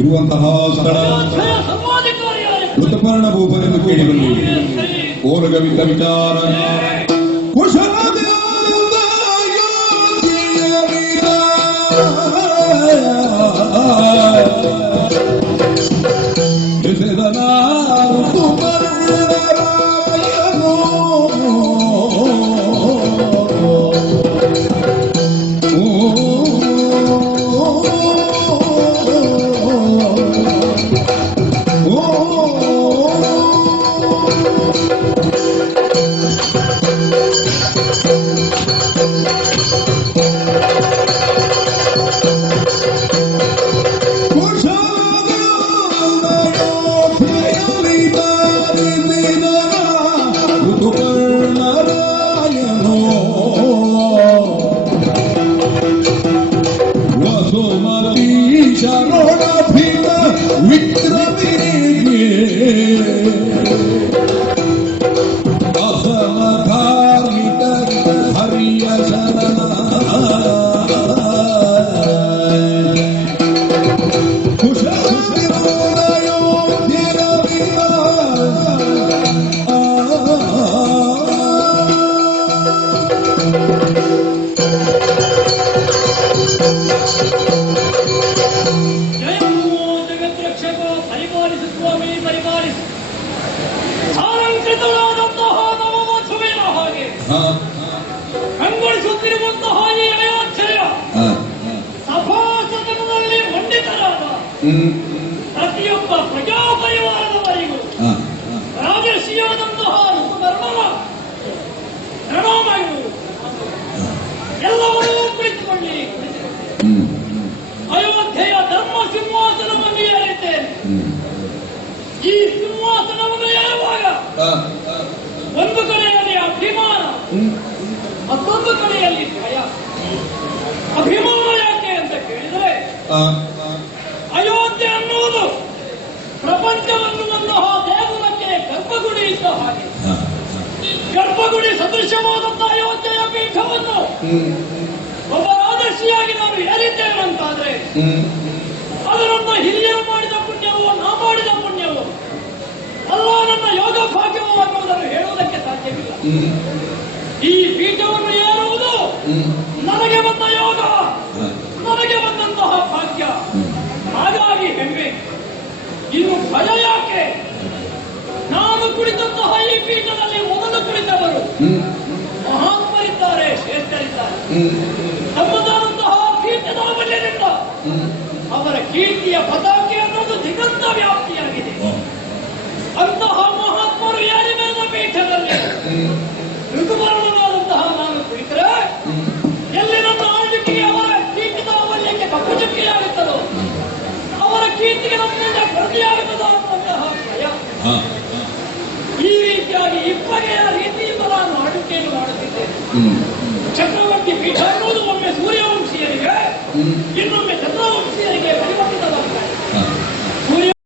ಇರುವಂತಹ ಸ್ಥಳ ಋತುಪರ್ಣ ಭೂಪನೆಂದು ಕೇಳಿಬಲ್ಲಿ ಓರಗವಿದ್ದ ವಿಚಾರ ಪ್ರತಿಯೊಬ್ಬ ಪ್ರಜಾ ಪರಿವಾರದವರಿಗೂ ರಾಜರ್ಷಿಯಾದಂತಹ ಪ್ರಣಾಮಗಳು ಎಲ್ಲವನ್ನೂ ಕುಳಿತುಕೊಳ್ಳಿ. ಅಯೋಧ್ಯೆಯ ಧರ್ಮ ಸಿಂಹಾಸನವನ್ನು ಏರಿದ್ದೇನೆ. ಈ ಸಿಂಹಾಸನವನ್ನು ಏರುವಾಗ ಒಂದು ಕಡೆಯಲ್ಲಿ ಅಭಿಮಾನ, ಮತ್ತೊಂದು ಕಡೆಯಲ್ಲಿ ಭಯ. ಅಭಿಮಾನ ಯಾಕೆ ಅಂತ ಕೇಳಿದರೆ, ಅಯೋಧ್ಯೆ ಅನ್ನುವುದು ಪ್ರಪಂಚವನ್ನುವಂತಹ ದೇಗುಲಕ್ಕೆ ಗರ್ಭಗುಡಿ ಇದ್ದ ಹಾಗೆ. ಗರ್ಭಗುಡಿ ಸದೃಶವಾದಂತಹ ಅಯೋಧ್ಯೆಯ ಪೀಠವನ್ನು ಒಬ್ಬ ರಾಜರ್ಷಿಯಾಗಿ ನಾನು ಏರಿದ್ದೇನಂತಾದ್ರೆ ಅದು ನನ್ನ ಹಿರಿಯರು ಮಾಡಿದ ಪುಣ್ಯವೋ, ನಾ ಮಾಡಿದ ಪುಣ್ಯವೋ ಅಲ್ಲ, ನನ್ನ ಯೋಗ ಭಾಗ್ಯವೋ ಅನ್ನುವುದನ್ನು ಹೇಳುವುದಕ್ಕೆ ಸಾಧ್ಯವಿಲ್ಲ. ಈ ಪೀಠವನ್ನು ಏರುವುದು ನನಗೆ ಬಂದ ಯೋಗ, ನನಗೆ ಬಂದಂತಹ ಭಾಗ್ಯ. ಹಾಗಾಗಿ ಹೆಮ್ಮೆ. ಇನ್ನು ಭಯ ಯಾಕೆ? ನಾನು ಕುಳಿತಂತಹ ಈ ಪೀಠದಲ್ಲಿ ಮೊದಲು ಕುಳಿತವರು ಮಹಾತ್ಮರಿದ್ದಾರೆ, ಶ್ರೇಷ್ಠರಿದ್ದಾರೆ. ತಮ್ಮದಾದಂತಹ ಕೀರ್ತಿದ ಬಲ್ಯದಿಂದ ಅವರ ಕೀರ್ತಿಯ ಪತಾಕೆ ಅನ್ನೋದು ದಿಗಂತ ವ್ಯಾಪ್ತಿಯಾಗಿದೆ. ಅಂತಹ ಮಹಾತ್ಮರು ಯಾರಿಮೇದ ಪೀಠದಲ್ಲಿ ಋತುವರ್ಣನಾದಂತಹ ನಾನು ಕುಳಿತರೆ ಎಲ್ಲಿ ನನ್ನ ಆಳ್ವಿಕೆಗೆ ಅವರ ಕೀರ್ತಿದ ವಲ್ಯಕ್ಕೆ ಕಪ್ಪು ಚುಕ್ಕಿಯಾಗುತ್ತದೋ, ಅವರ ಕೀರ್ತಿಗೆ ನಮ್ಮಿಂದ ಕೊರತೆಯಾಗುತ್ತದೋ ಅನ್ನುವಂತಹ ಭಯ. ಈ ರೀತಿಯಾಗಿ ಇಬ್ಬಗೆಯ ರೀತಿಯಿಂದ ನಾನು ಆಳ್ವಿಕೆಯನ್ನು ಮಾಡುತ್ತಿದ್ದೇನೆ. ಚಕ್ರವರ್ತಿ ಪೀಠ ಅನ್ನೋದು ಒಮ್ಮೆ ಸೂರ್ಯವಂಶೀಯರಿಗೆ, ಇನ್ನೊಮ್ಮೆ ಚಂದ್ರವಂಶ